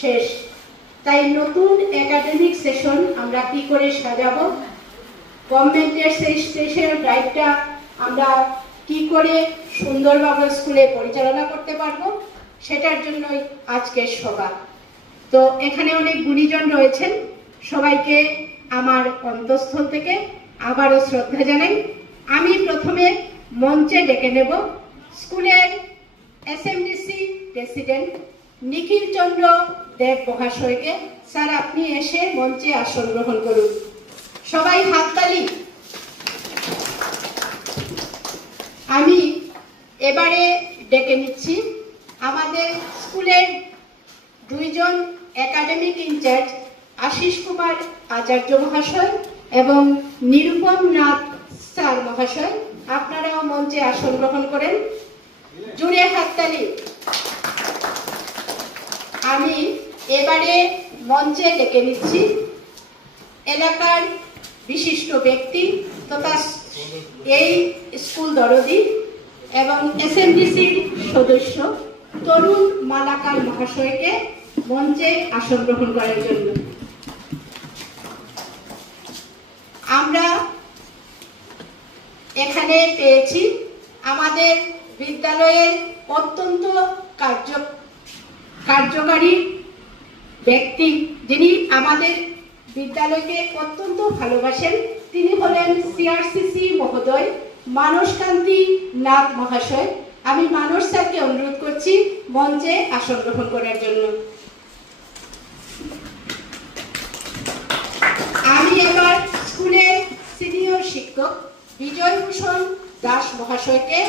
শেষ। তাই নতুন একাডেমিক সেশন আমরা কি করে সাজাবো, গভর্নমেন্টের সেই স্পেশাল ড্রাইভটা আমরা কি করে সুন্দরভাবে স্কুলে পরিচালনা করতে পারবো, সেটার জন্যই আজকের সভা। তো এখানে অনেক গুণীজন রয়েছেন, সবাইকে আমার অন্তঃস্থল থেকে আবারও শ্রদ্ধা জানাই। আমি প্রথমে মঞ্চে ডেকে নেব স্কুলের এসএমডিসি প্রেসিডেন্ট নিখিল চন্দ্র দেব মহাশয়কে। স্যার, আপনি এসে মঞ্চে আসন গ্রহণ করুন। সবাই হাততালি। আমি এবারে ডেকে নিচ্ছি আমাদের স্কুলের দুইজন একাডেমিক ইনচার্জ আশিস কুমার আচার্য মহাশয় এবং নিরুপম নাথ স্যার মহাশয়। আপনারাও মঞ্চে আসন গ্রহণ করেন। জুড়ে হাততালি। আমি এবারে মঞ্চে ডেকে নিচ্ছি এলাকার বিশিষ্ট ব্যক্তি তথা এই স্কুল দরদি এবং এসএমডিসির সদস্য তরুণ মালাকার মহাশয়কে মঞ্চে আসন গ্রহণ করার জন্য। আমরা এখানে পেয়েছি আমাদের বিদ্যালয়ের অত্যন্ত কার্যকারী ব্যক্তি, যিনি আমাদের বিদ্যালয়কে অত্যন্ত ভালোবাসেন। তিনি হলেন সিআরসিসি মহোদয় মানসকান্তি নাথ মহাশয়। আমি মানস স্যারকে অনুরোধ করছি মঞ্চে আসন গ্রহণ করার জন্য। আমি এবার স্কুলের সিনিয়র শিক্ষক বিজয়ভূষণ দাস মহাশয়কে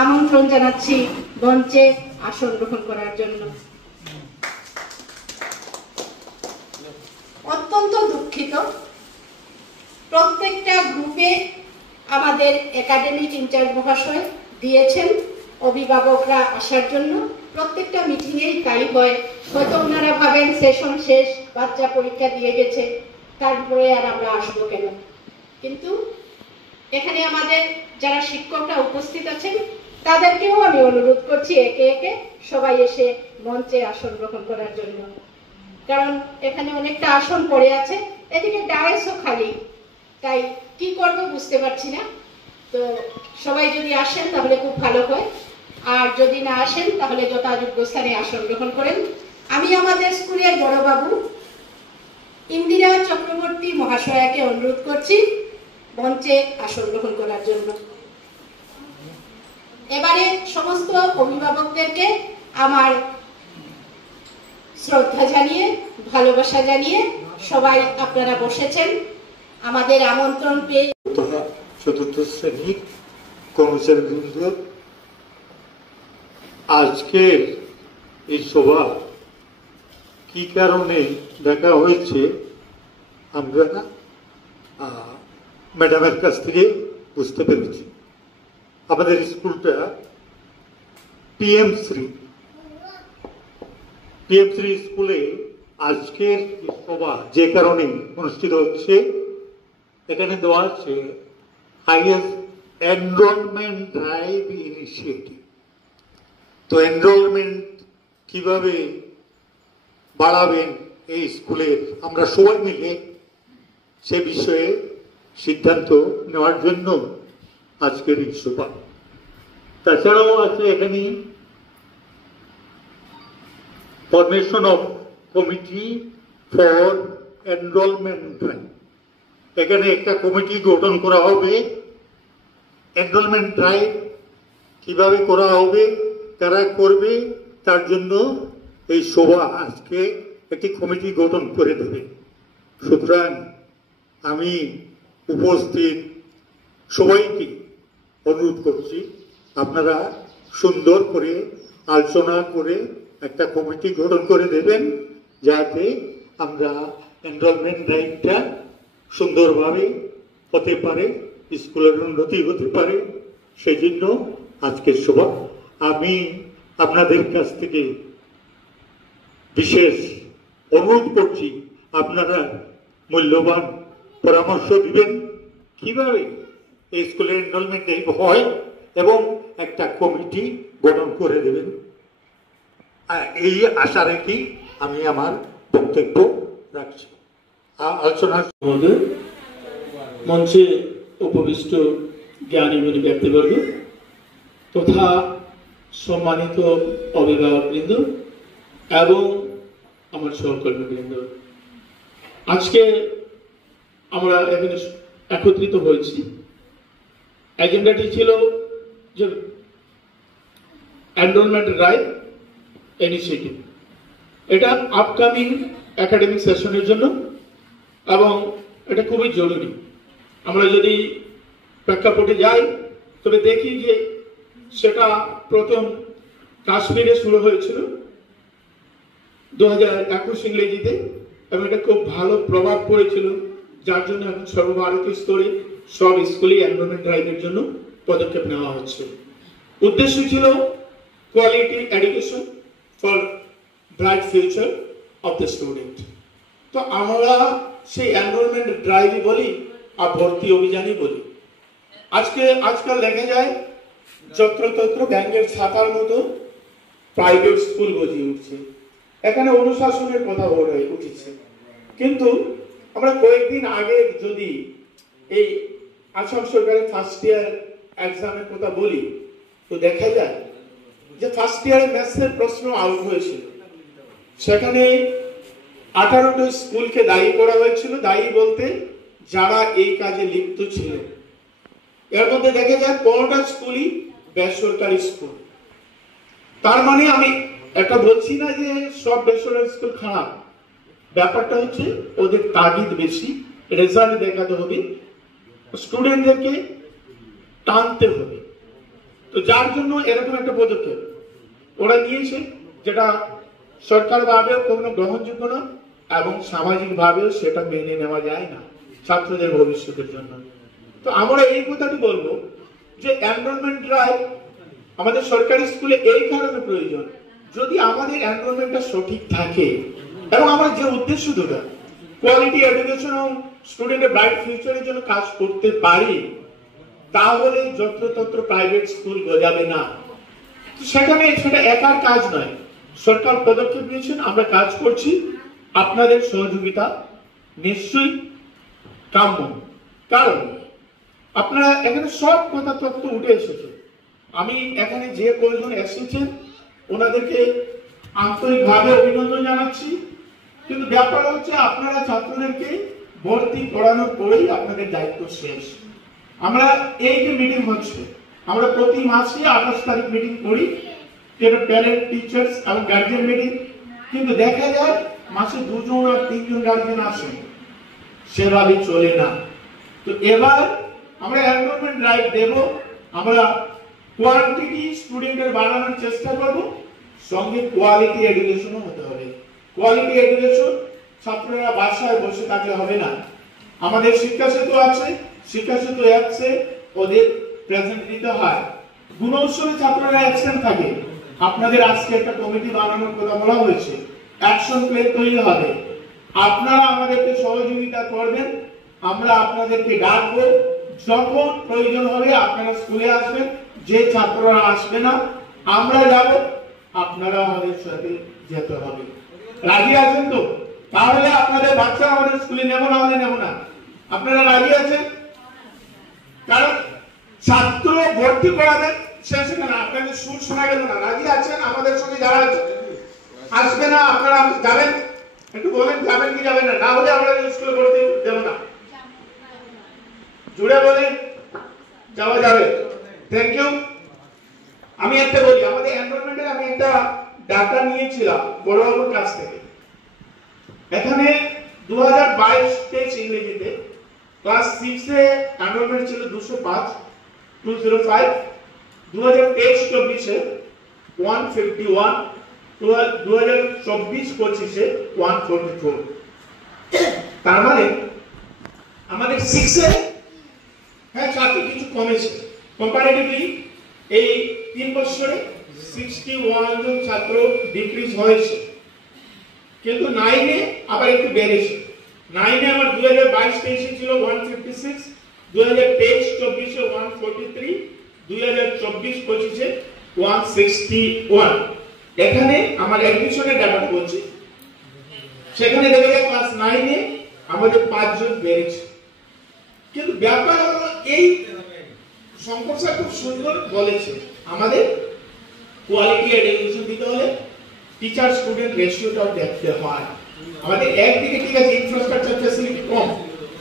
আমন্ত্রণ জানাচ্ছি মঞ্চে আসন গ্রহণ করার জন্য। অত্যন্ত দুঃখিত, প্রত্যেকটা গ্রুপে আমাদের একাডেমিক ইনচার্জ মহাশয় দিয়েছেন অভিভাবকরা আসার জন্য। প্রত্যেকটা মিটিংয়েই তাই হয়। হয়তো ওনারা ভাবেন সেশন শেষ, বাচ্চা পরীক্ষা দিয়ে গেছে, তারপরে আর আমরা আসবো কেন। কিন্তু এখানে আমাদের যারা শিক্ষকরা উপস্থিত আছেন তাদেরকেও আমি অনুরোধ করছি একে একে সবাই এসে মঞ্চে আসন গ্রহণ করার জন্য, কারণ এখানে অনেকটা আসন পড়ে আছে। এদিকে ডায়াসও খালি, তাই কি করব বুঝতে পারছি না। তো সবাই যদি আসেন তাহলে খুব ভালো হয়, আর যদি না আসেন তাহলে যথাযোগ্য স্থানে আসন গ্রহণ করেন। আমি আমাদের স্কুলের বড়বাবু ইন্দিরা চক্রবর্তী মহাশয়াকে অনুরোধ করছি মঞ্চে আসন গ্রহণ করার জন্য। এবারে সমস্ত অভিভাবকদেরকে আমার শ্রদ্ধা জানিয়ে, ভালোবাসা জানিয়ে, সবাই আপনারা বসেছেন আমাদের আমন্ত্রণ পেয়ে। চতুর্থ শ্রেণীর কর্মচারীবৃন্দ, আজকের এই সভা কি কারণে দেখা হয়েছে আমরা ম্যাডামের কাছ থেকে বুঝতে পেরেছি। আমাদের স্কুলটা পিএম3 স্কুলে আজকের সভা যে কারণে অনুষ্ঠিত হচ্ছে, এখানে দেওয়া আছে হাইয়েস্ট এনরোলমেন্ট ড্রাইভ ইনিশিয়েটিভ। তো এনরোলমেন্ট কিভাবে বাড়াবেন এই স্কুলের, আমরা সবাই মিলে সে বিষয়ে সিদ্ধান্ত নেওয়ার জন্য আজকের এই সভা। তাছাড়াও আছে এখানে formation of committee for enrolment drive. এখানে একটা কমিটি গঠন করা হবে। এনরোলমেন্ট ড্রাইভ কিভাবে করা হবে, কারা করবে, তার জন্য এই সভা আজকে একটি কমিটি গঠন করে দেবে। সুতরাং আমি উপস্থিত সবাইকে অনুরোধ করছি আপনারা সুন্দর করে আলোচনা করে একটা কমিটি গঠন করে দেবেন, যাতে আমরা এনরোলমেন্ট ড্রাইভটা সুন্দরভাবে হতে পারে, স্কুলের উন্নতি হতে পারে। সেই জন্য আজকের সভা। আমি আপনাদের কাছ থেকে বিশেষ অনুরোধ করছি আপনারা মূল্যবান পরামর্শ দিবেন কিভাবে এই স্কুলের এনরোলমেন্ট হয় এবং একটা কমিটি গঠন করে দেবেন। এই আশা রেখে আমি আমার বক্তব্য রাখছি। আলোচনার মহোদয়, মঞ্চে উপবিষ্ট জ্ঞানীগুণী ব্যক্তিবর্গ তথা সম্মানিত অভিভাবকবৃন্দ এবং আমার সহকর্মীবৃন্দ, আজকে আমরা এখানে একত্রিত হয়েছি। এজেন্ডাটি ছিল যে এনরোলমেন্ট ড্রাইভ ইনিশিয়েটিভ। এটা আপকামিং একাডেমিক সেশনের জন্য এবং এটা খুবই জরুরি। আমরা যদি প্রেক্ষাপটে যাই তবে দেখি যে সেটা প্রথম কাশ্মীরে শুরু হয়েছিল 2021 ইংরেজিতে এবং এটা খুব ভালো প্রভাব পড়েছিল, যার জন্য এখন সর্বভারতীয় স্তরে সব স্কুলে এনরোলমেন্ট ড্রাইভের জন্য পদক্ষেপ নেওয়া হচ্ছে। উদ্দেশ্য ছিল quality education for bright future of the student. তো আমরা সেই এনরোলমেন্ট ড্রাইভই বলি আর ভর্তি অভিযানই বলি। আজকাল দেখা যায় যত্রতত্র ব্যাংকের ছাতার মতো প্রাইভেট স্কুল গজিয়ে উঠছে, এখানে অনুশাসনের কথা বলে উঠেছে। কিন্তু আমরা কয়েকদিন আগে যদি এই আসাম সরকারের ফার্স্ট ইয়ার এক্সামের কথা বলি তো দেখা যায় যে ফার্স্ট ইয়ারে ম্যাথসের প্রশ্ন আউট হয়েছিল। সেখানে 18টা স্কুলকে দায়ী করা হয়েছিল, দায়ী বলতে যারা এই কাজে লিপ্ত ছিল। এর মধ্যে দেখা যায় 15টা স্কুলই বেসরকারি স্কুল। তার মানে আমি এটা বলছি না যে সব বেসরকারি স্কুল খারাপ, ব্যাপারটা হচ্ছে ওদের তাগিদ বেশি, রেজাল্ট দেখাতে হবে, স্টুডেন্টদেরকে টানতে হবে। তো যার জন্য এরকম একটা পদক্ষেপ ওরা নিয়েছে, যেটা সরকার ভাবেও কোনো গ্রহণযোগ্য না এবং সামাজিক ভাবেও সেটা মেনে নেওয়া যায় না ছাত্রদের ভবিষ্যতের জন্য। তো আমরা এই কথাটি বলবো যে এনরোলমেন্ট ড্রাইভ আমাদের সরকারি স্কুলে এই কারণে প্রয়োজন, যদি আমাদের এনরোলমেন্টটা সঠিক থাকে এবং আমরা যে উদ্দেশ্য দুটো কোয়ালিটি এডুকেশন এবং স্টুডেন্টের ব্রাইট ফিউচারের জন্য কাজ করতে পারি, তাহলে যত্রতত্র প্রাইভেট স্কুল গজাবে না। সেখানে সেটা একার কাজ নয়, সরকার পদক্ষেপ নিয়েছেন, আমরা কাজ করছি, আপনাদের সহযোগিতা নিশ্চয়ই কাম্য। কারণ আপনারা এখানে সব কথা তত্ত্ব উঠে এসেছে, আমি এখানে যে কয়েকজন এসেছেন ওনাদেরকে আন্তরিকভাবে অভিনন্দন জানাচ্ছি। কিন্তু ব্যাপার হচ্ছে আপনারা ছাত্রদেরকে ভর্তি করানোর পরেই আপনাদের দায়িত্ব শেষ। আমরা এই যে মিটিং হচ্ছে, আমরা প্রতি মাসে 28 তারিখ মিটিং করি, যেটা প্যারেন্ট টিচার্স এবং গার্জিয়ান মিটিং। কিন্তু দেখা যায় মাসে 2 জন আর 3 জন গার্জিয়ান আসেন, সেভাবে চলে না। তো এবার আমরা এনরোলমেন্ট ড্রাইভ দেব, আমরা কোয়ান্টিটি স্টুডেন্টের বাড়ানোর চেষ্টা করব, সঙ্গে কোয়ালিটি এডুকেশনও হতে হবে। কোয়ালিটি এডুকেশন ছাত্ররা বাসায় বসে থাকলে হবে না। আমাদের শিক্ষা সেতু আছে, শিক্ষা সেতু অ্যাপসে ওদের প্রেজেন্ট দিতে হয়, গুণোৎসবে ছাত্ররা অ্যাবসেন্ট থাকে। আপনাদের আজকে একটা কমিটি বানানোর কথা বলা হয়েছে, অ্যাকশন প্ল্যান তৈরি হবে, আপনারা আমাদেরকে সহযোগিতা করবেন, আমরা আপনাদেরকে ডাকবো, যখন প্রয়োজন হবে আপনারা স্কুলে আসবেন, যে ছাত্ররা আসবে না আমরা যাব, আপনারা আমাদের সাথে যেতে হবে। রাজি আছেন তো? তাহলে আপনাদের বাচ্চা আমাদের স্কুলে নেব না হলে নেব না, আপনারা রাজি আছেন? কারণ ছাত্র ভর্তি করাবেন শেষে না, আপনাদের সুর শোনা গেল না। রাজি আছেন আমাদের সঙ্গে যারা আসবে না আপনারা যাবেন? একটু বলেন যাবেন কি যাবেন না, না হলে আমরা স্কুলে ভর্তি দেব না। জুড়ে বলেন যাওয়া যাবে। Thank you. আমি একটা বলি, আমাদের এনরোলমেন্টের আমি একটা ডাটা নিয়েছিলাম বড়বাবুর কাছ থেকে। এখানে 2022-23 ইংরেজিতে ক্লাস 6 এ এনরোলমেন্ট ছিল 205, 2023-24 এ 151, 2024-25 এ 144। তার মানে আমাদের 6 এ হ্যাঁ ছাত্র কিছু কমেছে, কম্পারেটিভলি এই 3 বছরে 61 জন ছাত্র ডিক্রিজ হয়েছে। কিন্তু 9 এ আবার একটু বেড়েছে। 9 এ আমার 2022-23 ছিল 156, 2023-24 এ 143, 2024-25 এ 161। এখানে আমার অ্যাডমিশনের ডাটা বলছি সেখানে দেখা যায় ক্লাস 9-এ আমাদের 5 জন বেড়েছে। কিন্তু ব্যাপার হলো এই শঙ্কর স্যার খুব সুন্দর বলেছে, আমাদের কোয়ালিটি এডুকেশন দিতে হলে টিচার স্টুডেন্ট রেশিওটাও দেখতে হয়। আমাদের একদিকে ঠিক আছে ইনফ্রাস্ট্রাকচার ফ্যাসিলিটি কম,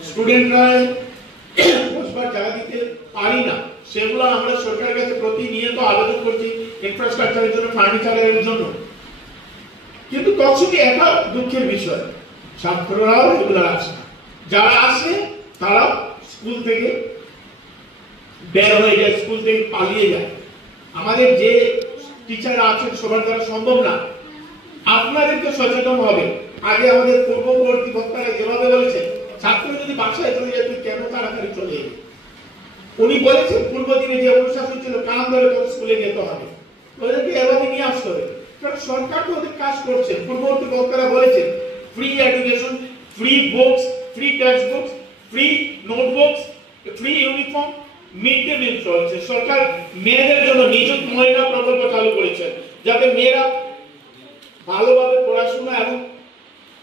স্টুডেন্টরা বসবার জায়গা দিতে পারি না, সেগুলো আমরা সরকারের কাছে প্রতিনিয়ত আবেদন করছি ইনফ্রাস্ট্রাকচারের জন্য, ফার্নিচারের জন্য। কিন্তু তৎসঙ্গে একটা দুঃখের বিষয়, ছাত্ররাও রেগুলার আসে না, যারা আসে তারা স্কুল থেকে বের হয়ে যায়, স্কুল থেকে পালিয়ে যায়। আমাদের যে টিচাররা আছেন সবার দ্বারা সম্ভব না, আপনাদেরকে সচেতন হবে। আগে আমাদের পূর্ববর্তী বক্তারা যেভাবে বলেছে, ছাত্র যদি বাসায় চলে যায় তুই কেন তাড়াতাড়ি চলে এলি, উনি বলেছেন পূর্ব দিনে যে অনুশাসন ছিল কান ধরে তোর স্কুলে যেতে হবে, ওদেরকে এভাবে নিয়ে আসতে হবে, কারণ সরকার তো ওদের কাজ করছে। পূর্ববর্তী বক্তারা বলেছেন free education, free books, free text books, free notebooks, free uniform, mid day meal চলছে। সরকার মেয়েদের জন্য নিযুত মহিলা প্রকল্প চালু করেছে, যাতে মেয়েরা ভালোভাবে পড়াশোনা এবং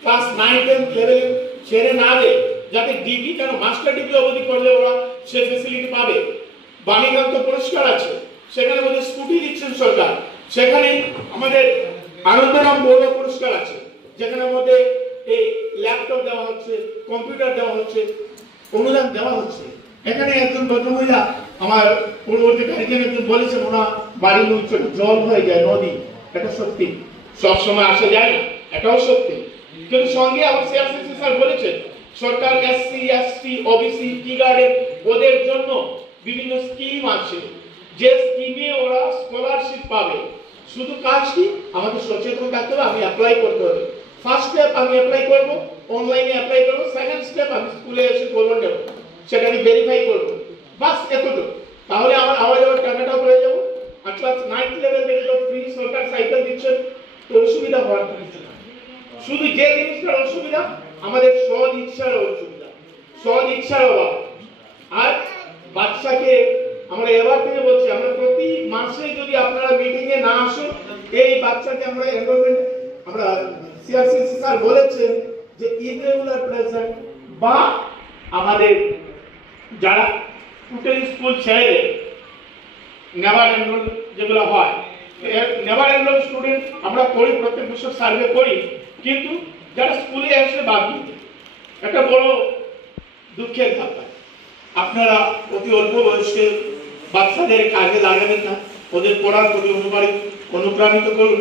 ক্লাস 9-10 লেভেলে ছেড়ে না দেয়, যাতে ডিগ্রি কেন মাস্টার ডিগ্রি অবধি করলে ওরা সে ফ্যাসিলিটি পাবে। বাণীকান্ত পুরস্কার আছে, সেখানে মধ্যে স্কুটি দিচ্ছেন সরকার। সেখানে আমাদের আনন্দরাম বড় পুরস্কার আছে, যেখানে মধ্যে এই ল্যাপটপ দেওয়া হচ্ছে, কম্পিউটার দেওয়া হচ্ছে, অনুদান দেওয়া হচ্ছে। এখানে একজন ভদ্রমহিলা আমার পূর্ববর্তী গার্জিয়ান একজন বলেছেন ওরা বাড়ির নিচে জল হয়ে যায় নদী, এটা সত্যি, সবসময় আসা যায় না, এটাও সত্যি। কিন্তু সঙ্গে আমার সিআরসিসি স্যার বলেছেন সরকার এসসি এসটি ওবিসি টি গার্ডের ওদের জন্য বিভিন্ন স্কিম আছে, যে স্কিমে ওরা স্কলারশিপ পাবে। শুধু কাজ কি আমাদের সচেতন থাকতে হবে, আমি অ্যাপ্লাই করতে হবে। ফার্স্ট স্টেপ আমি অ্যাপ্লাই করব, অনলাইনে অ্যাপ্লাই করব, সেকেন্ড স্টেপ আমি স্কুলে এসে করব নেব, সেটা আমি ভেরিফাই করব, বাস এতটুকু। তাহলে আমার আওয়া যাওয়ার টাকাটাও পেয়ে যাবো। আর ক্লাস 9 লেভেল থেকে তো ফ্রি সরকার সাইকেল দিচ্ছেন, তো অসুবিধা হওয়ার কিছু না। শুধু যে জিনিসটার অসুবিধা আমাদের সৎ ইচ্ছার অসুবিধা, সৎ ইচ্ছার অভাব। আর বাচ্চাকে আমরা এবার থেকে বলছি, আমরা প্রতি মাসে যদি আপনারা মিটিং এ না আসেন, এই বাচ্চাকে আমরা এনরোলমেন্ট, আমরা সিআরসিসি স্যার বলেছেন যে ইররেগুলার প্রেজেন্ট বা আমাদের যারা টোটালি স্কুল ছেড়ে দেয়, নেভার এনরোল যেগুলো হয়, নেভার এনরোল স্টুডেন্ট আমরা করি, প্রত্যেক বছর সার্ভে করি, কিন্তু যারা স্কুলে এসে বাদ দিতে, একটা বড় দুঃখের ব্যাপার। আপনারা অতি অল্প বয়সের বাচ্চাদের কাজে লাগাবেন না, ওদের পড়ার প্রতি অনুপ্রাণিত করুন,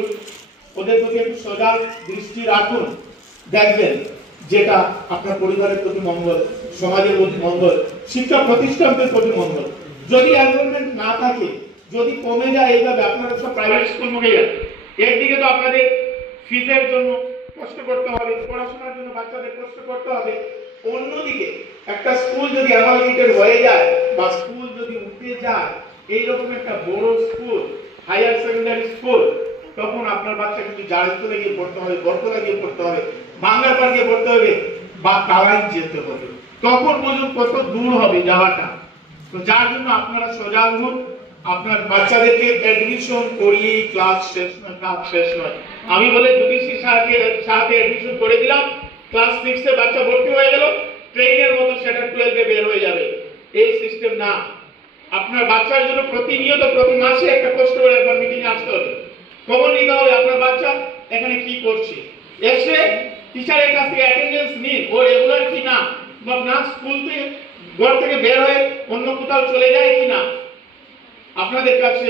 ওদের প্রতি একটু সজাগ দৃষ্টি রাখুন, দেখবেন যেটা আপনার পরিবারের প্রতি মঙ্গল, সমাজের প্রতি মঙ্গল, শিক্ষা প্রতিষ্ঠানদের প্রতি মঙ্গল। যদি এনরোলমেন্ট না থাকে, যদি কমে যায় এইভাবে, আপনারা সব প্রাইভেট স্কুল মুখে যান, একদিকে তো আপনাদের ফিজের জন্য কষ্ট করতে হবে, পড়াশোনার জন্য বাচ্চাদের কষ্ট করতে হবে, অন্যদিকে একটা স্কুল যদি অ্যামালগেটেড হয়ে যায় বা স্কুল যদি উঠে যায়, এইরকম একটা বড় স্কুল, হায়ার সেকেন্ডারি স্কুল, তখন আপনার বাচ্চা কিন্তু জারিস্তুলে গিয়ে পড়তে হবে, বরতলা গিয়ে পড়তে হবে, বাংলাপাড় গিয়ে পড়তে হবে বা কালাইন যেতে হবে, তখন বুঝুন কত দূর হবে যাওয়াটা। তো যার জন্য আপনারা সজাগ হন, আপনার বাচ্চাদেরকে অ্যাডমিশন করিয়ে ক্লাস শেষ নয়, কাজ শেষ নয়। আমি বলে জুডিসির সাথে অ্যাডমিশন করে দিলাম, ক্লাস 6 এ বাচ্চা ভর্তি হয়ে গেল, ট্রেনের মতো সেটা 12 এ বের হয়ে যাবে, এই সিস্টেম না। আপনার বাচ্চার জন্য প্রতিনিয়ত প্রতি মাসে একটা কষ্ট করে একবার মিটিং আসতে হবে, খবর নিতে হবে আপনার বাচ্চা এখানে কি করছে, এসে টিচারের কাছ থেকে অ্যাটেন্ডেন্স নিন, ও রেগুলার কি না, বা না স্কুল থেকে ঘর থেকে বের হয়ে অন্য কোথাও চলে যায় কিনা। আপনাদের কাছে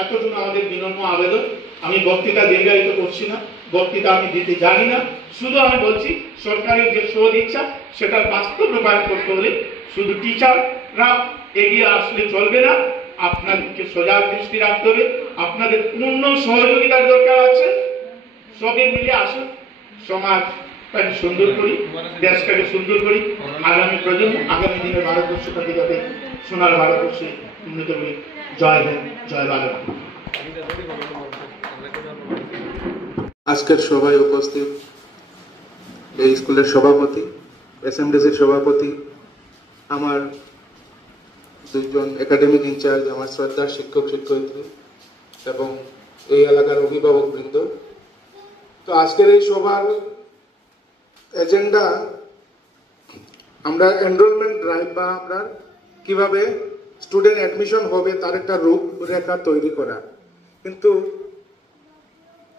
এতটুকু আমাদের বিনম্র আবেদন। আমি বক্তৃতা দীর্ঘায়িত করছি না, বক্তৃতা আমি দিতে জানি না, শুধু আমি বলছি সরকারের যে সদ ইচ্ছা সেটার বাস্তব রূপায়ণ করতে হলে শুধু টিচাররা এগিয়ে আসলে চলবে না, আপনাদেরকে সজাগ দৃষ্টি রাখতে হবে, আপনাদের পূর্ণ সহযোগিতার দরকার আছে। সবে মিলে আসুন, সমাজটাকে সুন্দর করি, দেশটাকে সুন্দর করি, আগামী প্রজন্ম আগামী দিনে ভারতবর্ষটাকে যাতে সোনার ভারতবর্ষে উন্নত করি। জয় হিন্দ, জয় ভারত। আজকের সভায় উপস্থিত এই স্কুলের সভাপতি, এসএমডিসির সভাপতি, আমার দুইজন একাডেমিক ইনচার্জ, আমার শ্রদ্ধার শিক্ষক শিক্ষয়িত্রী এবং এই এলাকার অভিভাবক বৃন্দ। তো আজকের এই সভার এজেন্ডা আমরা এনরোলমেন্ট ড্রাইভ বা আমরা কিভাবে স্টুডেন্ট অ্যাডমিশন হবে তার একটা রূপরেখা তৈরি করা। কিন্তু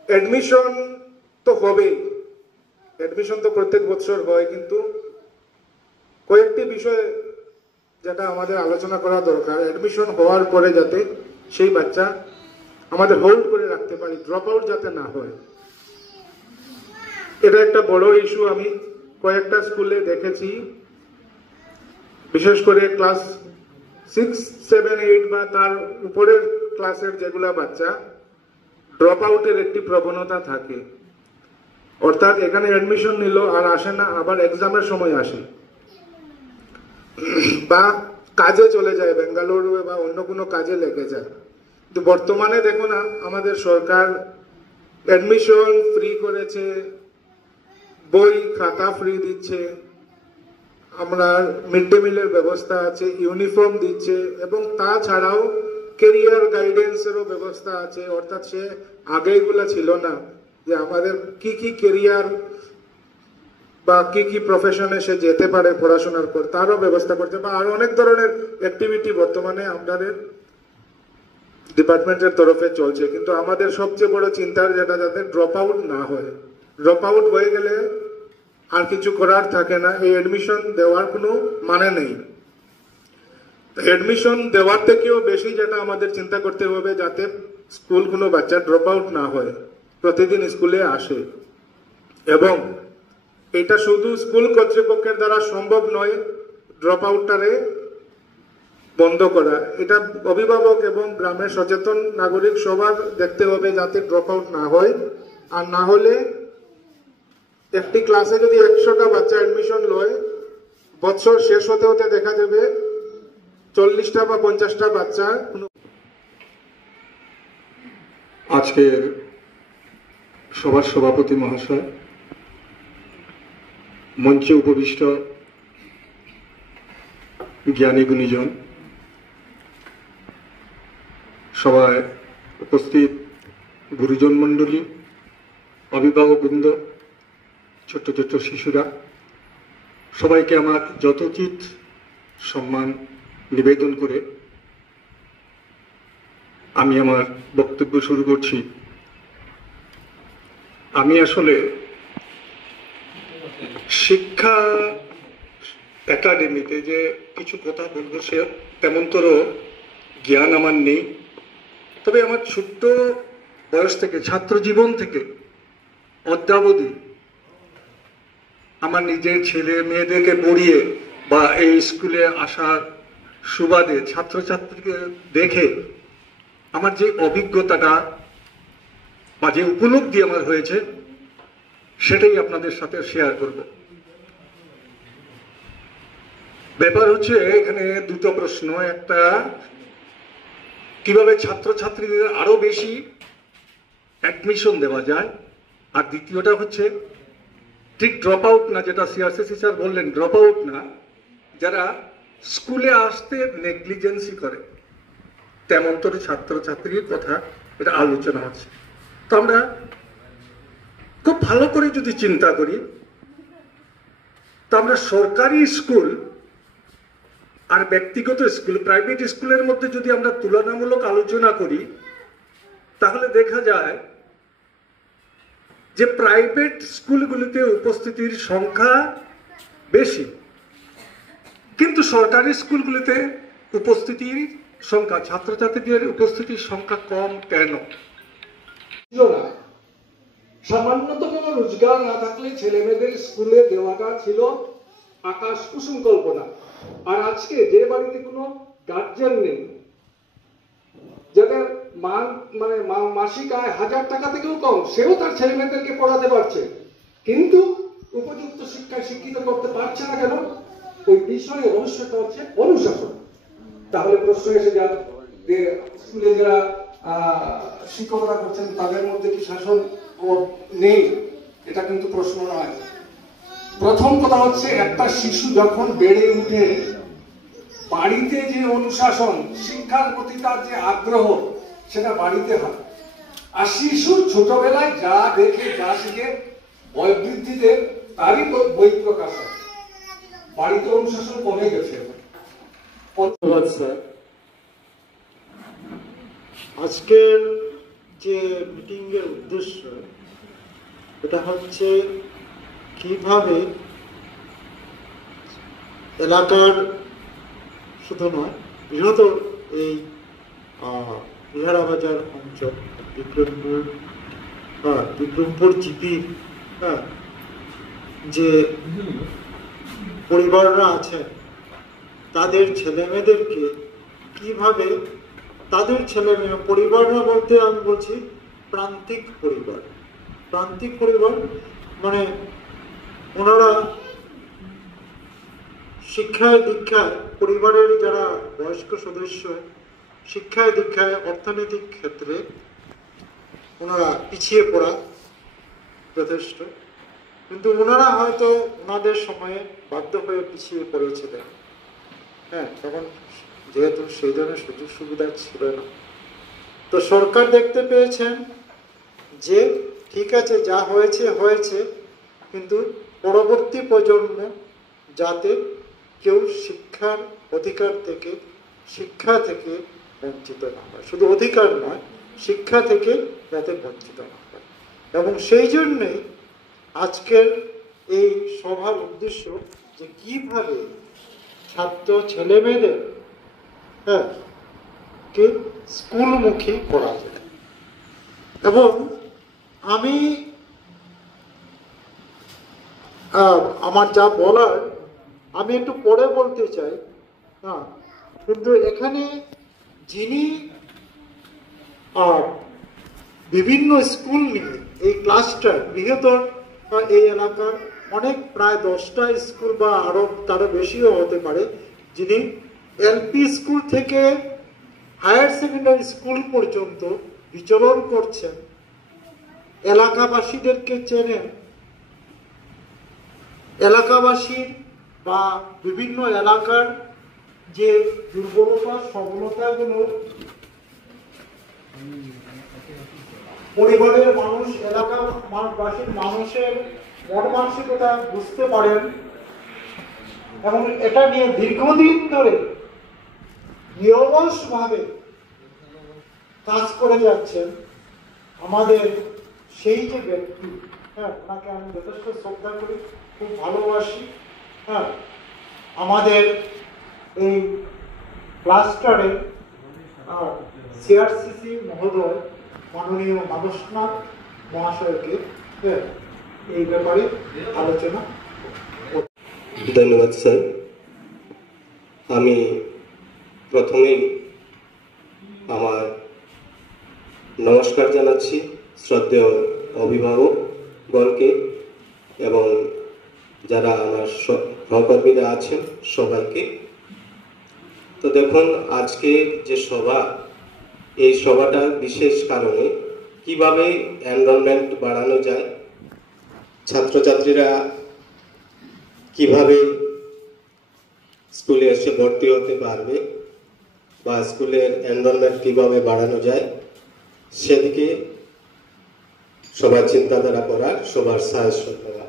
অ্যাডমিশন তো হবেই, অ্যাডমিশন তো প্রত্যেক বছর হয়, কিন্তু কয়েকটি বিষয় যেটা আমাদের আলোচনা করা দরকার। অ্যাডমিশন হওয়ার পরে যাতে সেই বাচ্চা আমাদের হোল্ড করে রাখতে পারি, ড্রপ আউট যাতে না হয়, এটা একটা বড় ইস্যু। আমি কয়েকটা স্কুলে দেখেছি, বিশেষ করে ক্লাস 6, 7, 8 বা তার উপরের ক্লাসের যেগুলা বাচ্চা, ড্রপ আউটের একটি প্রবণতা থাকে। অর্থাৎ এখানে অ্যাডমিশন নিল আর আসে না, আবার এক্সামের সময় আসে বা কাজে চলে যায়, বেঙ্গালুরু বা অন্য কোনো কাজে লেগে যায়। কিন্তু বর্তমানে দেখুন আমাদের সরকার অ্যাডমিশন ফ্রি করেছে, বই খাতা ফ্রি দিচ্ছে, আমরা মিড ডে মিলের ব্যবস্থা আছে, ইউনিফর্ম দিচ্ছে, এবং তাছাড়াও কেরিয়ার গাইডেন্সেরও ব্যবস্থা আছে। অর্থাৎ সে আগে এগুলা ছিল না, যে আমাদের কি কি কেরিয়ার বা কি কি প্রফেশনে সে যেতে পারে পড়াশোনার পর, তারও ব্যবস্থা করতে, বা আরো অনেক ধরনের অ্যাক্টিভিটি বর্তমানে আমাদের ডিপার্টমেন্টের তরফে চলছে। কিন্তু আমাদের সবচেয়ে বড় চিন্তার যেটা, যাতে ড্রপ আউট না হয়। ড্রপ আউট হয়ে গেলে আর কিছু করার থাকে না, এই অ্যাডমিশন দেওয়ার কোনো মানে নেই। অ্যাডমিশন দেওয়ার থেকেও বেশি যেটা আমাদের চিন্তা করতে হবে, যাতে স্কুল কোনো বাচ্চা ড্রপ আউট না হয়, প্রতিদিন স্কুলে আসে। এবং এটা শুধু স্কুল কর্তৃপক্ষের দ্বারা সম্ভব নয় ড্রপ আউটটারে বন্ধ করা, এটা অভিভাবক এবং গ্রামের সচেতন নাগরিক সবার দেখতে হবে যাতে ড্রপ আউট না হয়। আর না হলে একটি ক্লাসে যদি 100টা বাচ্চা অ্যাডমিশন লয়, বছর শেষ হতে হতে দেখা যাবে 40টা বা 50টা বাচ্চা। আজকের সভার সভাপতি মহাশয়, মঞ্চে উপবিষ্ট জ্ঞানী গুণীজন, সভায় উপস্থিত গুরুজন মণ্ডলী, অভিভাবকবৃন্দ, ছোট্ট ছোট্ট শিশুরা, সবাইকে আমার যথোচিত সম্মান নিবেদন করে আমি আমার বক্তব্য শুরু করছি। আমি আসলে শিক্ষা একাডেমিতে যে কিছু কথা বলবো সে তেমনতর জ্ঞান আমার নেই। তবে আমার ছোট্ট বয়স থেকে, ছাত্র জীবন থেকে অদ্যাবধি আমার নিজের ছেলে মেয়েদেরকে পড়িয়ে বা এই স্কুলে আসার সুবাদে ছাত্রছাত্রীকে দেখে আমার যে অভিজ্ঞতাটা বা যে উপলব্ধি আমার হয়েছে, সেটাই আপনাদের সাথে শেয়ার করব। ব্যাপার হচ্ছে এখানে দুটো প্রশ্ন, একটা কিভাবে ছাত্রছাত্রীদের আরো বেশি অ্যাডমিশন দেওয়া যায়, আর দ্বিতীয়টা হচ্ছে ঠিক ড্রপ আউট না, যেটা সিআরসিসি স্যার বললেন, ড্রপ আউট না, যারা স্কুলে আসতে নেগলিজেন্সি করে তেমনতর ছাত্রছাত্রীর কথা এটা আলোচনা হচ্ছে। তো আমরা খুব ভালো করে যদি চিন্তা করি, তো আমরা সরকারি স্কুল আর ব্যক্তিগত স্কুল, প্রাইভেট স্কুলের মধ্যে যদি আমরা তুলনামূলক আলোচনা করি, তাহলে দেখা যায় যে প্রাইভেট স্কুলগুলিতে উপস্থিতির সংখ্যা বেশি, কিন্তু সরকারি স্কুলগুলিতে উপস্থিতির সংখ্যা, ছাত্রছাত্রীদের উপস্থিতির সংখ্যা কম কেন? সামান্যতম রোজগার না থাকলে ছেলে মেয়েদের স্কুলে দেওয়াটা ছিল আকাশ কুসুম কল্পনা। আর আজকে যে বাড়িতে কোনো গার্জিয়ান নেই, যাদের মাসিক আয় 1000 টাকা থেকেও কম, সেও তার ছেলে মেয়েদেরকে পড়াতে পারছে, কিন্তু উপযুক্ত শিক্ষায় শিক্ষিত করতে পারছে না কেন? ওই বিষয়ে রহস্যটা হচ্ছে অনুশাসন। তাহলে প্রশ্ন এসে যায় যে স্কুলে যারা শিক্ষকরা করছেন তাদের মধ্যে কি শাসন নেই? এটা কিন্তু প্রশ্ন নয়। প্রথম কথা হচ্ছে, একটা শিশু যখন বেড়ে উঠে, বাড়িতে যে অনুশাসন, শিক্ষার প্রতি তার যে আগ্রহ, সেটা বাড়িতে হয়। আর শিশু ছোটবেলায় যা দেখে যা শিখে, বয়োবৃদ্ধিতে তারই বই প্রকাশ আছে। বাড়িতে অনুশাসন কমে গেছে। ধন্যবাদ স্যার। আজকের যে মিটিং এর উদ্দেশ্য এটা হচ্ছে কিভাবে এলাকার শুধু নয় বৃহত্তর এই বিহারা বাজার অঞ্চল বিক্রমপুর জিপির যে পরিবাররা আছেন তাদের ছেলেমেয়েদেরকে কিভাবে তাদের ছেলেমেয়ে পরিবাররা বলতে আমি বলছি প্রান্তিক পরিবার মানে ওনারা শিক্ষায় দীক্ষায় পরিবারের যারা বয়স্ক সদস্য শিক্ষায় দীক্ষায় অর্থনৈতিক ক্ষেত্রে ওনারা পিছিয়ে পড়া যথেষ্ট, কিন্তু ওনারা হয়তো ওনাদের সময়ে বাধ্য হয়ে পিছিয়ে পড়েছিলেন। তখন যেহেতু সেই ধরনের সুযোগ সুবিধা ছিল না, তো সরকার দেখতে পেয়েছেন যে ঠিক আছে যা হয়েছে হয়েছে, কিন্তু পরবর্তী প্রজন্ম যাতে কেউ শিক্ষার অধিকার থেকে শিক্ষা থেকে বঞ্চিত না হয়, শুধু অধিকার নয় শিক্ষা থেকে যাতে বঞ্চিত না হয়। এবং সেই জন্যেই আজকের এই সভার উদ্দেশ্য যে কিভাবে ছাত্র ছেলেমেয়েদের কে স্কুলমুখী করা যায়। এবং আমি আমার যা বলার আমি একটু পরে বলতে চাই, কিন্তু এখানে যিনি বিভিন্ন স্কুল নিয়ে এই ক্লাস্টার বৃহত্তর এই এলাকার অনেক প্রায় 10টা স্কুল বা আরো তারও বেশিও হতে পারে, যিনি এলপি স্কুল থেকে হায়ার সেকেন্ডারি স্কুল পর্যন্ত বিচরণ করছেন, এলাকাবাসীদেরকে চেনেন, এলাকাবাসীর বা বিভিন্ন এলাকার যে দুর্বলতা সবলতাগুলো পরিবারের মানুষ এলাকাবাসীর মানুষের মন মানসিকতা বুঝতে পারেন এবং এটা নিয়ে দীর্ঘদিন ধরে নিরলসভাবে কাজ করে যাচ্ছেন আমাদের সেই যে ব্যক্তি, ওনাকে আমি যথেষ্ট শ্রদ্ধা করি, খুব ভালোবাসি। আমাদের এই ক্লাস্টারের সিআরসিসি মহোদয় মাননীয় মানসনাথ মহাশয়কে এই ব্যাপারে আলোচনা। ধন্যবাদ স্যার। আমি প্রথমেই আমার নমস্কার জানাচ্ছি শ্রদ্ধেয় অভিভাবকগণকে এবং যারা আমার সহকর্মীরা আছেন সবাইকে। তো দেখুন, আজকে যে সভা, এই সভাটা বিশেষ কারণে কিভাবে এনরোলমেন্ট বাড়ানো যায়, ছাত্রছাত্রীরা কিভাবে স্কুলে এসে ভর্তি হতে পারবে বা স্কুলের এনরোলমেন্ট কিভাবে বাড়ানো যায় সেদিকে সবার চিন্তাধারা করা, সবার সাহায্য করা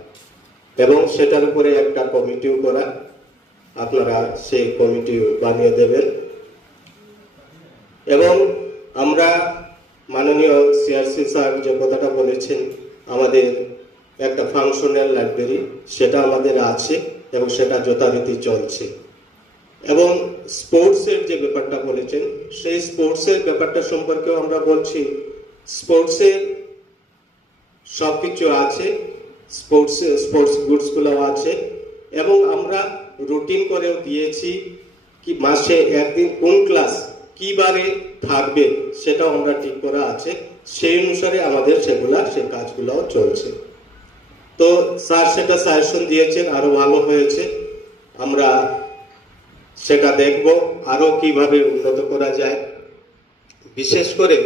এবং সেটার উপরে একটা কমিটিও করা। আপনারা সেই কমিটি বানিয়ে দেবেন এবং আমরা মাননীয় সিআরসি স্যার যে কথাটা বলেছেন, আমাদের একটা ফাংশনাল লাইব্রেরি সেটা আমাদের আছে এবং সেটা যথারীতি চলছে। এবং স্পোর্টসের যে ব্যাপারটা বলেছেন, সেই স্পোর্টসের ব্যাপারটা সম্পর্কেও আমরা বলছি, স্পোর্টসের সবকিছু আছে, স্পোর্টস গুডসগুলো আছে এবং আমরা রুটিন করেও দিয়েছি কি মাসে একদিন কোন ক্লাস কি বারে থাকবে সেটাও আমরা ঠিক করা আছে, সেই অনুসারে আমাদের সেই কাজগুলোও চলছে। তো স্যার সেটা সাজেশন দিয়েছেন, আরো ভালো হয়েছে। আমরা সেটা দেখব আরো কিভাবে উন্নত করা যায়। বিশেষ করে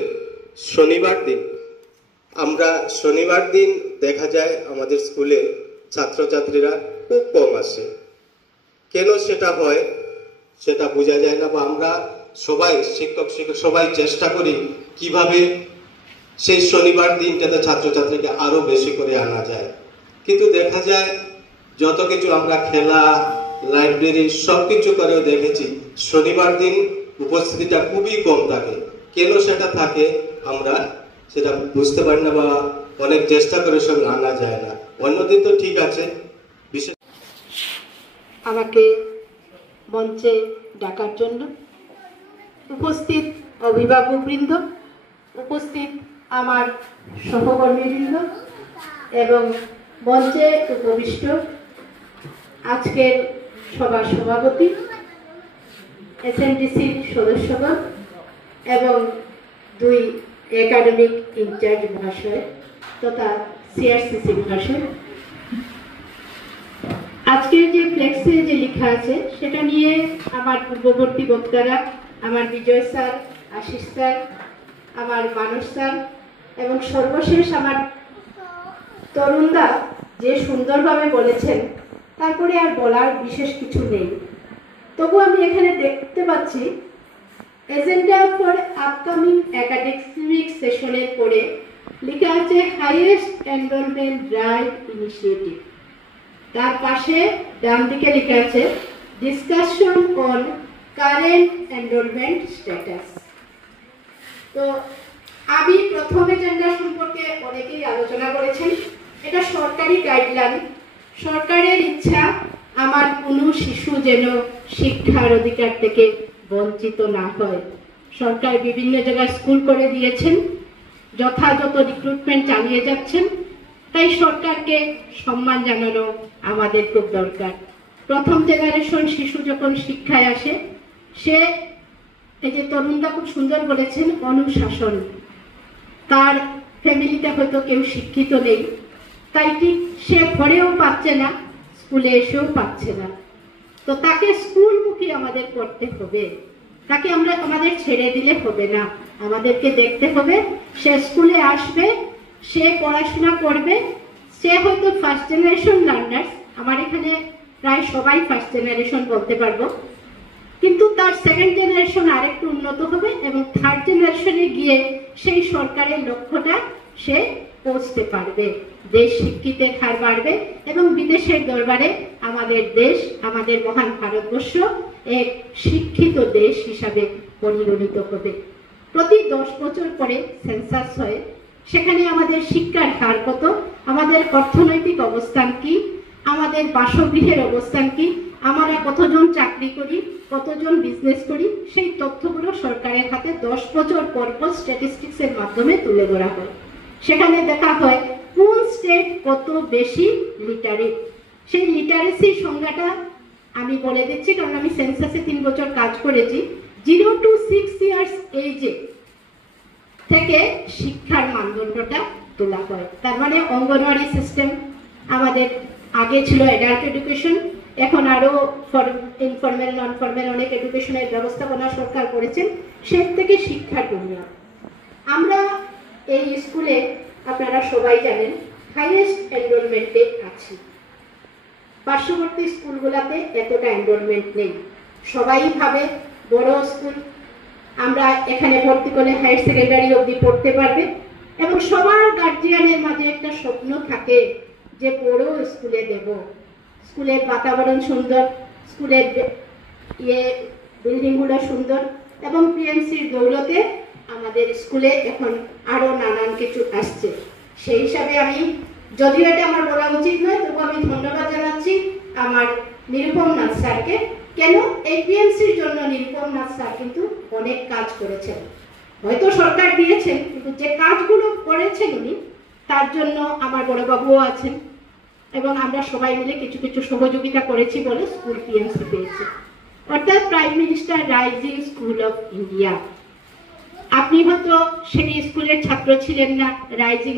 শনিবার দিন দেখা যায় আমাদের স্কুলে ছাত্রছাত্রীরা খুব কম আসে। কেন সেটা হয় সেটা বোঝা যায় না, বা আমরা সবাই শিক্ষক সবাই চেষ্টা করি কিভাবে সেই শনিবার দিনটাতে ছাত্রছাত্রীকে আরো বেশি করে আনা যায়, কিন্তু দেখা যায় যত কিছু আমরা খেলা, লাইব্রেরি সবকিছু করেও দেখেছি শনিবার দিন উপস্থিতিটা খুবই কম থাকে। কেন সেটা থাকে আমরা সেটা বুঝতে পারি না, বা অনেক চেষ্টা করে সব আনা যায় না। অন্যদিন তো ঠিক আছে। বিশেষ আমাকে মঞ্চে ডাকার জন্য উপস্থিত অভিভাবকবৃন্দ, উপস্থিত আমার সহকর্মীবৃন্দ এবং মঞ্চে উপবিষ্ট আজকের সভার সভাপতি, এসএনডিসির সদস্যগণ এবং 2 একাডেমিক ইনচার্জ মহাশয় তথা সিআরসিসি মহাশয়। আজকের যে ফ্লেক্সে যে লেখা আছে সেটা নিয়ে আমার পূর্ববর্তী বক্তারা, আমার বিজয় স্যার, আশিস স্যার, আমার মানস স্যার এবং সর্বশেষ আমার তরুণদা যে সুন্দরভাবে বলেছেন, তারপরে আর বলার বিশেষ কিছু নেই। তবু আমি এখানে দেখতে পাচ্ছি এজেন্ডা ফর আপকামিং একাডেমিক সেশনের পরে লেখা আছে হাইয়েস্ট এনরোলমেন্ট ড্রাইভ ইনিশিয়েটিভ। তার পাশে ডান দিকে লেখা আছে discussion on current enrolment status. তো আমি প্রথম এজেন্ডা সম্পর্কে অনেকেই আলোচনা করেছেন। এটা সরকারি গাইডলাইন, সরকারের ইচ্ছা আমার কোনো শিশু যেন শিক্ষার অধিকার থেকে বঞ্চিত না হয়। সরকার বিভিন্ন জায়গায় স্কুল করে দিয়েছেন, যথাযথ রিক্রুটমেন্ট চালিয়ে যাচ্ছেন, তাই সরকারকে সম্মান জানানো আমাদের খুব দরকার। প্রথম জেনারেশন শিশু যখন শিক্ষায় আসে, সে এই যে তরুণদা খুব সুন্দর বলেছেন অনুশাসন, তার ফ্যামিলিতে হয়তো কেউ শিক্ষিত নেই, তাই ঠিক সে ঘরেও পাচ্ছে না, স্কুলে এসেও পাচ্ছে না। তো তাকে স্কুলমুখী আমাদের করতে হবে, তাকে আমাদের ছেড়ে দিলে হবে না, আমাদেরকে দেখতে হবে সে স্কুলে আসবে, সে পড়াশোনা করবে। সে হয়তো ফার্স্ট জেনারেশন লার্নার্স, আমার এখানে প্রায় সবাই ফার্স্ট জেনারেশন বলতে পারবো, কিন্তু তার সেকেন্ড জেনারেশন আরেকটু উন্নত হবে এবং থার্ড জেনারেশনে গিয়ে সেই সরকারের লক্ষ্যটা সে পৌঁছতে পারবে। দেশ শিক্ষিতের হার বাড়বে এবং বিদেশের দরবারে আমাদের দেশ, আমাদের মহান ভারতবর্ষ এক শিক্ষিত দেশ হিসাবে পরিগণিত হবে। প্রতি 10 বছর পরে সেন্সাস হয়, সেখানে আমাদের শিক্ষার হার কত, আমাদের অর্থনৈতিক অবস্থান কি, আমাদের বাসগৃহের অবস্থান কি, আমরা কতজন চাকরি করি, কতজন বিজনেস করি, সেই তথ্যগুলো সরকারের হাতে 10 বছর পর পর স্ট্যাটিস্টিক্সের মাধ্যমে তুলে ধরা হয়। সেখানে দেখা হয় কোন স্টেট কত বেশি লিটারেট। সেই লিটারেসির সংজ্ঞাটা আমি বলে দিচ্ছি, কারণ আমি সেন্সাসে 3 বছর কাজ করেছি। 0 to 6 ইয়ার্স এজে থেকে শিক্ষার মানদণ্ডটা তোলা হয়। তার মানে অঙ্গনওয়াড়ি সিস্টেম আমাদের আগে ছিল অ্যাডাল্ট এডুকেশন, এখন আরো ইনফর্মাল নন ফর্মাল অনেক এডুকেশনের ব্যবস্থাপনা সরকার করেছেন, সে থেকে শিক্ষার দুনিয়া। আমরা এই স্কুলে আপনারা সবাই জানেন হাইয়েস্ট এনরোলমেন্টে আছি। পার্শ্ববর্তী স্কুলগুলোতে এতটা এনরোলমেন্ট নেই। সবাই ভাবে বড় স্কুল, আমরা এখানে ভর্তি করলে হায়ার সেকেন্ডারি অবধি পড়তে পারবে এবং সবার গার্জিয়ানের মাঝে একটা স্বপ্ন থাকে যে বড় স্কুলে দেব। স্কুলের বাতাবরণ সুন্দর, স্কুলের বিল্ডিংগুলো সুন্দর এবং পিএমসির দৌলতে আমাদের স্কুলে এখন আরো নানান কিছু আসছে। সেই হিসাবে আমি, যদিও এটা আমার বলা উচিত নয়, তবু আমি ধন্যবাদ জানাচ্ছি আমার নিরুপম নাথ স্যারকে। কেন এই পিএমসির জন্য নিরুপম নাথ স্যার কিন্তু অনেক কাজ করেছেন, হয়তো সরকার দিয়েছেন, কিন্তু যে কাজগুলো করেছেন উনি, তার জন্য আমার বড়বাবুও আছেন এবং আমরা সবাই মিলে কিছু কিছু সহযোগিতা করেছি বলে স্কুল পিএমসি পেয়েছে, অর্থাৎ prime minister rising school of India. আপনি হয়তো সেই স্কুলের ছাত্র ছিলেন না, রাইজিং